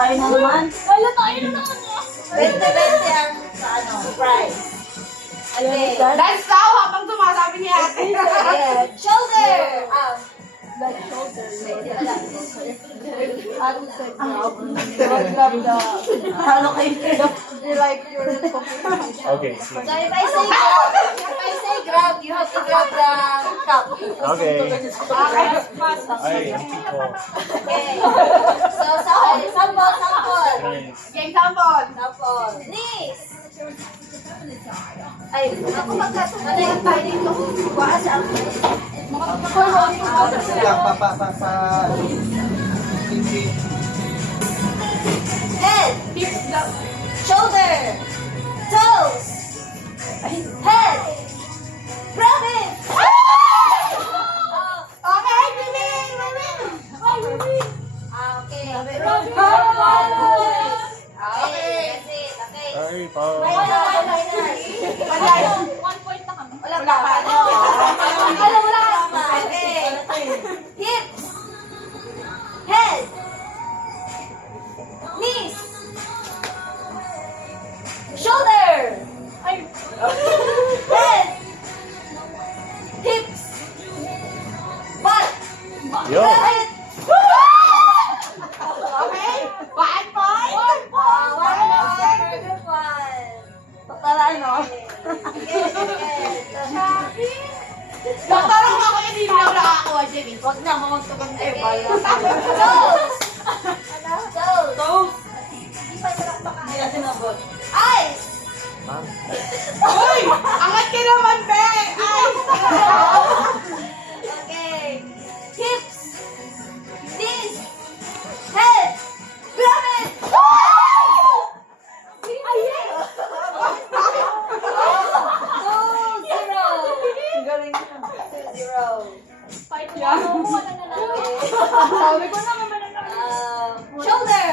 tayo na naman. Wala tayo na naman. 20-20 ang price. Okay. Dance daw habang sumasabi ni ate. Yeah. Shoulder. Like shoulder. Halo kayo. You like your Okay. So if I say grab, you have to grab the cup. Okay. Ay, Okay. So sample. Game sample. Sample. Knees. Ay, ako ano yung pwede ko? Bukas ang head, shoulder, toes, head, grab it! Okay, biling! Okay. Okay. That's it. Okay. Ay, pa. Wala. 1 point na kami. Wala pa. Wala pa. Okay. Hips. Head. Knees. Shoulder. Head. Hips. Butt. Yo. Head. Okay? 1 point? Good one. Tara, ano? Magtanong ako, hindi mo lang nakakakuha dyan eh. Wag na, mamagtugan tayo. Toes. Toes. Toes. Hindi natin nabot. Eyes. Uy! Angat ka naman, be! Ay! Okay. Hips. Knees. Head. Grab it. 2-0. Ang galing na. 2-0. Fight yan. Sabi ko naman mananalo. Shoulder.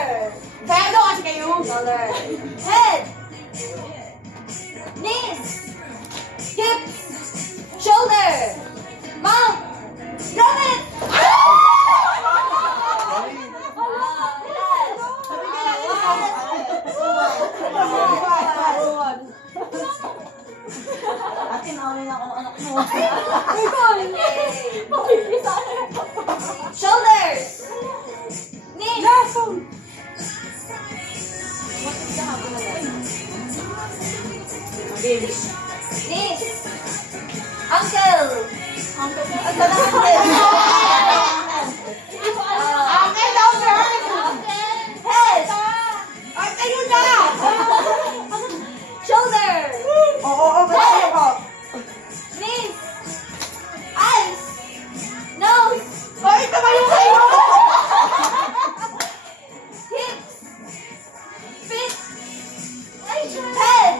Kaya doon kasi kayo. Shoulder. Head. Knees. Hips. Shoulder. Mouth. Grab it. Ate, naawin na ako ng anak mo. Shoulders. Knees. Knees. Ankle. Ankle. Akin daw, girl! Head. Ay, kayo na! Shoulder. Oo, Head. Knees. Eyes. Nose. Ay, tumayo kayo! Hips. Feet. Head.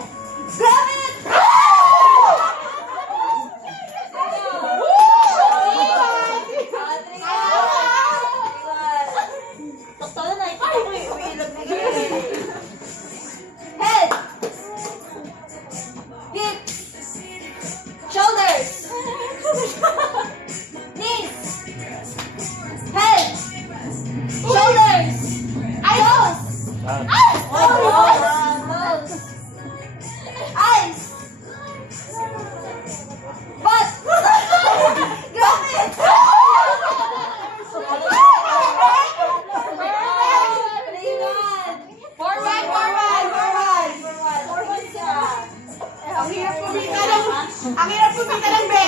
Grab it. Totoo na, ito ako eh. Umiilag na yun. Head. Hips. Shoulders. Knees. Head. Shoulders. Toes. Nose. Eyes. Butt. Grab it. Forward! Forward siya. Ang hirap pumita ng be!